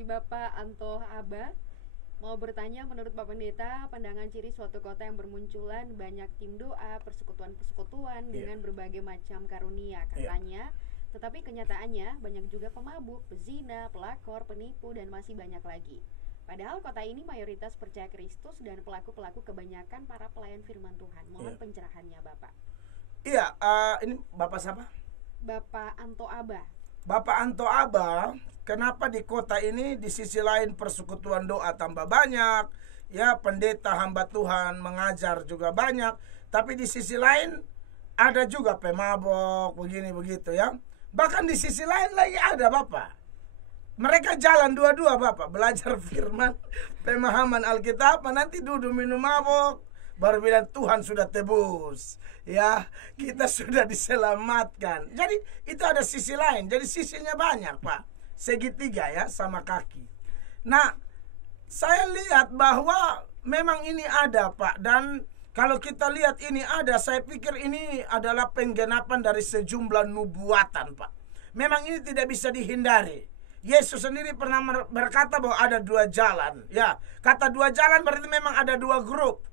dari Bapak Anto Aba. Mau bertanya, menurut Pak Pendeta, pandangan ciri suatu kota yang bermunculan banyak tim doa, persekutuan-persekutuan dengan berbagai macam karunia katanya. Tetapi kenyataannya banyak juga pemabuk, pezina, pelakor, penipu, dan masih banyak lagi. Padahal kota ini mayoritas percaya Kristus dan pelaku-pelaku kebanyakan para pelayan firman Tuhan. Mohon pencerahannya Bapak. Iya, ini Bapak siapa? Bapak Anto Aba. Bapak Anto Aba, kenapa di kota ini di sisi lain persekutuan doa tambah banyak, ya pendeta hamba Tuhan mengajar juga banyak, tapi di sisi lain ada juga pemabok begini begitu ya. Bahkan di sisi lain lagi ada Bapak. Mereka jalan dua-dua Bapak, belajar firman, pemahaman Alkitab, nanti duduk minum mabok, baru bilang Tuhan sudah tebus, ya kita sudah diselamatkan. Jadi itu ada sisi lain. Jadi sisinya banyak Pak, segitiga ya sama kaki. Nah saya lihat bahwa memang ini ada Pak. Dan kalau kita lihat ini ada, saya pikir ini adalah penggenapan dari sejumlah nubuatan Pak. Memang ini tidak bisa dihindari. Yesus sendiri pernah berkata bahwa ada dua jalan. Ya, kata dua jalan berarti memang ada dua grup.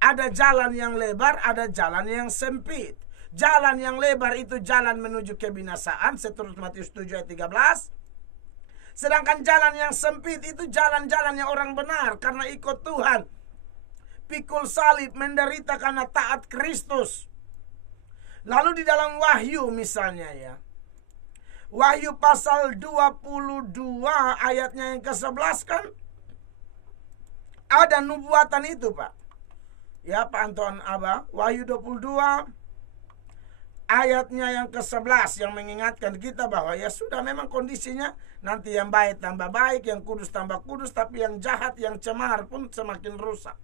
Ada jalan yang lebar, ada jalan yang sempit. Jalan yang lebar itu jalan menuju kebinasaan, seturut Matius 7 ayat 13. Sedangkan jalan yang sempit itu jalan-jalannya orang benar karena ikut Tuhan. Pikul salib, menderita karena taat Kristus. Lalu di dalam Wahyu misalnya ya. Wahyu pasal 22 ayatnya yang ke-11 kan ada nubuatan itu Pak. Ya Pak Anton Aba, Wahyu 22 ayatnya yang ke-11 yang mengingatkan kita bahwa ya sudah memang kondisinya nanti yang baik tambah baik, yang kudus tambah kudus, tapi yang jahat, yang cemar pun semakin rusak.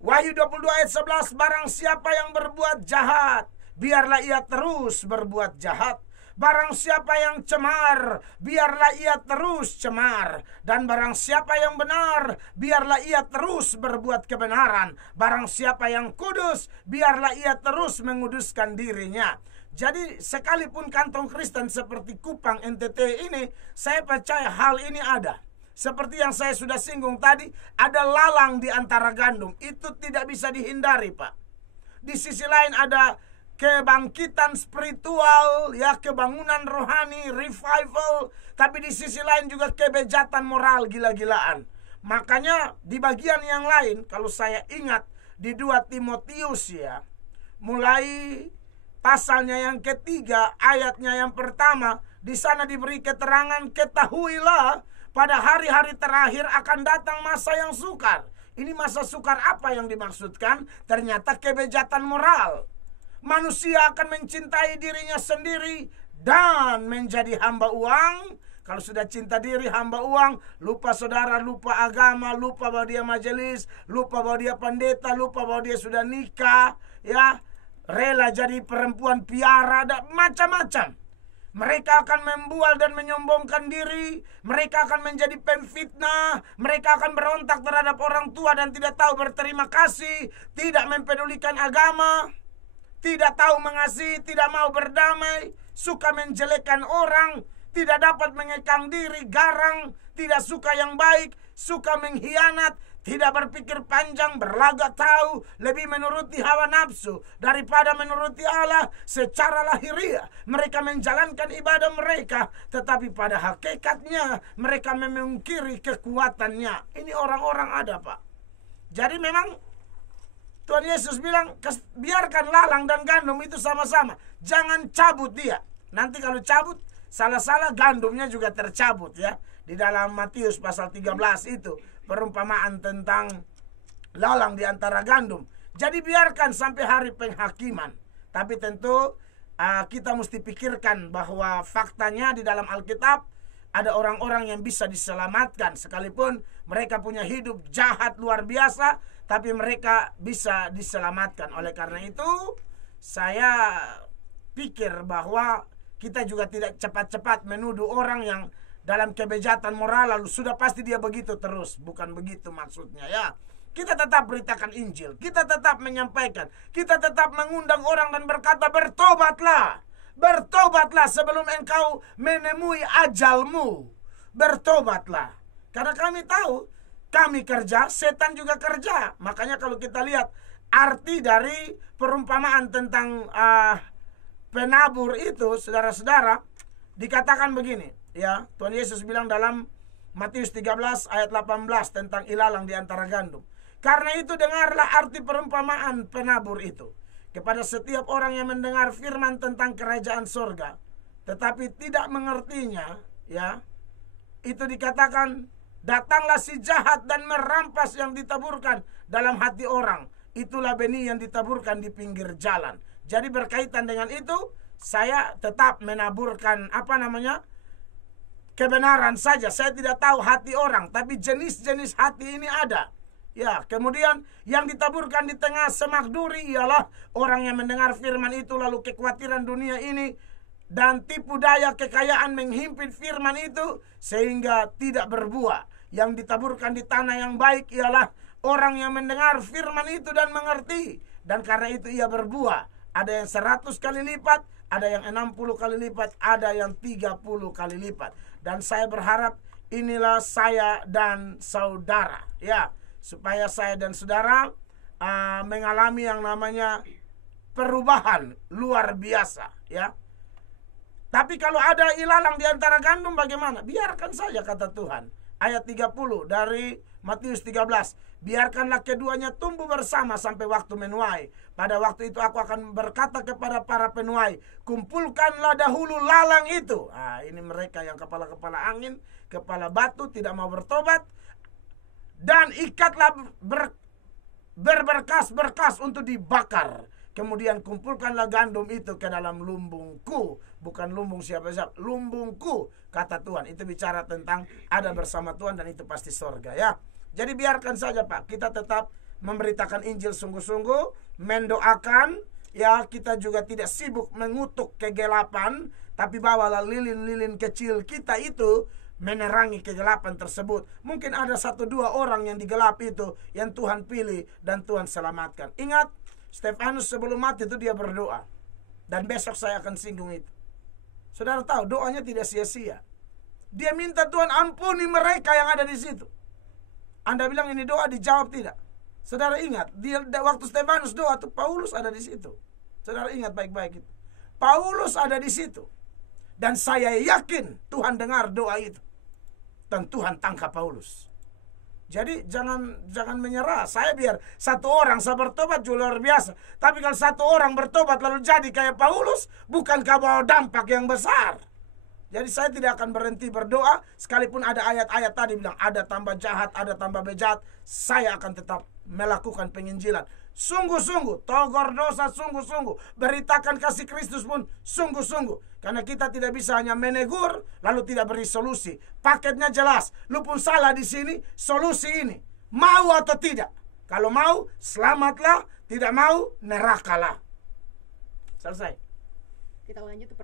Wahyu 22 ayat 11, barang siapa yang berbuat jahat, biarlah ia terus berbuat jahat. Barang siapa yang cemar, biarlah ia terus cemar. Dan barang siapa yang benar, biarlah ia terus berbuat kebenaran. Barang siapa yang kudus, biarlah ia terus menguduskan dirinya. Jadi sekalipun kantong Kristen seperti Kupang NTT ini, saya percaya hal ini ada. Seperti yang saya sudah singgung tadi, ada lalang di antara gandum. Itu tidak bisa dihindari Pak. Di sisi lain ada kebangkitan spiritual, ya kebangunan rohani, revival. Tapi di sisi lain juga kebejatan moral gila-gilaan. Makanya di bagian yang lain, kalau saya ingat di 2 Timotius ya, mulai pasalnya yang ketiga, ayatnya yang pertama, di sana diberi keterangan, ketahuilah pada hari-hari terakhir akan datang masa yang sukar. Ini masa sukar apa yang dimaksudkan? Ternyata kebejatan moral. Manusia akan mencintai dirinya sendiri dan menjadi hamba uang. Kalau sudah cinta diri, hamba uang, lupa saudara, lupa agama, lupa bahwa dia majelis, lupa bahwa dia pendeta, lupa bahwa dia sudah nikah, ya, rela jadi perempuan piara, dan macam-macam. Mereka akan membual dan menyombongkan diri. Mereka akan menjadi pemfitnah. Mereka akan berontak terhadap orang tua dan tidak tahu berterima kasih, tidak mempedulikan agama, tidak tahu mengasihi, tidak mau berdamai, suka menjelekkan orang, tidak dapat mengekang diri, garang, tidak suka yang baik, suka mengkhianat, tidak berpikir panjang, berlagak tahu, lebih menuruti hawa nafsu daripada menuruti Allah. Secara lahiriah mereka menjalankan ibadah mereka, tetapi pada hakikatnya mereka memungkiri kekuatannya. Ini orang-orang ada Pak. Jadi memang Tuhan Yesus bilang, biarkan lalang dan gandum itu sama-sama. Jangan cabut dia. Nanti kalau cabut, salah-salah gandumnya juga tercabut ya. Di dalam Matius pasal 13 itu, perumpamaan tentang lalang di antara gandum. Jadi biarkan sampai hari penghakiman. Tapi tentu kita mesti pikirkan bahwa faktanya di dalam Alkitab, ada orang-orang yang bisa diselamatkan. Sekalipun mereka punya hidup jahat luar biasa, tapi mereka bisa diselamatkan. Oleh karena itu, saya pikir bahwa kita juga tidak cepat-cepat menuduh orang yang dalam kebejatan moral lalu sudah pasti dia begitu terus. Bukan begitu maksudnya ya. Kita tetap beritakan Injil, kita tetap menyampaikan, kita tetap mengundang orang dan berkata, bertobatlah. Bertobatlah sebelum engkau menemui ajalmu. bertobatlah. Karena kami tahu, kami kerja, setan juga kerja. Makanya kalau kita lihat arti dari perumpamaan tentang penabur itu, saudara-saudara, dikatakan begini, ya. Tuhan Yesus bilang dalam Matius 13 ayat 18 tentang ilalang di antara gandum. Karena itu dengarlah arti perumpamaan penabur itu kepada setiap orang yang mendengar firman tentang kerajaan sorga, tetapi tidak mengertinya, ya. Itu dikatakan, datanglah si jahat dan merampas yang ditaburkan dalam hati orang. Itulah benih yang ditaburkan di pinggir jalan. Jadi berkaitan dengan itu, saya tetap menaburkan kebenaran saja. Saya tidak tahu hati orang, tapi jenis-jenis hati ini ada. Ya, kemudian yang ditaburkan di tengah semak duri ialah orang yang mendengar firman itu lalu kekhawatiran dunia ini dan tipu daya kekayaan menghimpit firman itu sehingga tidak berbuah. Yang ditaburkan di tanah yang baik ialah orang yang mendengar firman itu dan mengerti, dan karena itu ia berbuah. Ada yang 100 kali lipat, ada yang 60 kali lipat, ada yang 30 kali lipat. Dan saya berharap inilah saya dan saudara, ya, supaya saya dan saudara mengalami yang namanya perubahan luar biasa, ya. Tapi kalau ada ilalang di antara gandum bagaimana? Biarkan saja, kata Tuhan. Ayat 30 dari Matius 13. Biarkanlah keduanya tumbuh bersama sampai waktu menuai. Pada waktu itu aku akan berkata kepada para penuai, kumpulkanlah dahulu lalang itu. Ini mereka yang kepala-kepala angin, kepala batu, tidak mau bertobat. Dan ikatlah berberkas-berkas untuk dibakar. Kemudian kumpulkanlah gandum itu ke dalam lumbungku. Bukan lumbung siapa-siapa, lumbungku, kata Tuhan. Itu bicara tentang ada bersama Tuhan dan itu pasti sorga, ya. Jadi biarkan saja, Pak, kita tetap memberitakan Injil sungguh-sungguh, mendoakan, ya. Kita juga tidak sibuk mengutuk kegelapan, tapi bawalah lilin-lilin kecil kita itu menerangi kegelapan tersebut. Mungkin ada 1-2 orang yang digelap itu yang Tuhan pilih dan Tuhan selamatkan. Ingat, Stefanus sebelum mati itu dia berdoa. Dan besok saya akan singgung itu. Saudara tahu, doanya tidak sia-sia. Dia minta Tuhan ampuni mereka yang ada di situ. Anda bilang ini doa dijawab, tidak? Saudara ingat, waktu Stefanus doa tuh Paulus ada di situ. Saudara ingat baik-baik itu. Paulus ada di situ. Dan saya yakin Tuhan dengar doa itu. Dan Tuhan tangkap Paulus. Jadi jangan menyerah. Saya biar 1 orang saya bertobat juga luar biasa. Tapi kalau 1 orang bertobat lalu jadi kayak Paulus, bukankah bawa dampak yang besar? Jadi saya tidak akan berhenti berdoa. Sekalipun ada ayat-ayat tadi bilang ada tambah jahat, ada tambah bejat, saya akan tetap melakukan penginjilan. Sungguh-sungguh, togor dosa sungguh-sungguh, beritakan kasih Kristus pun sungguh-sungguh. Karena kita tidak bisa hanya menegur lalu tidak beri solusi. Paketnya jelas, lu pun salah di sini, solusi ini. Mau atau tidak? Kalau mau, selamatlah. Tidak mau, nerakalah. Selesai. Kita lanjut.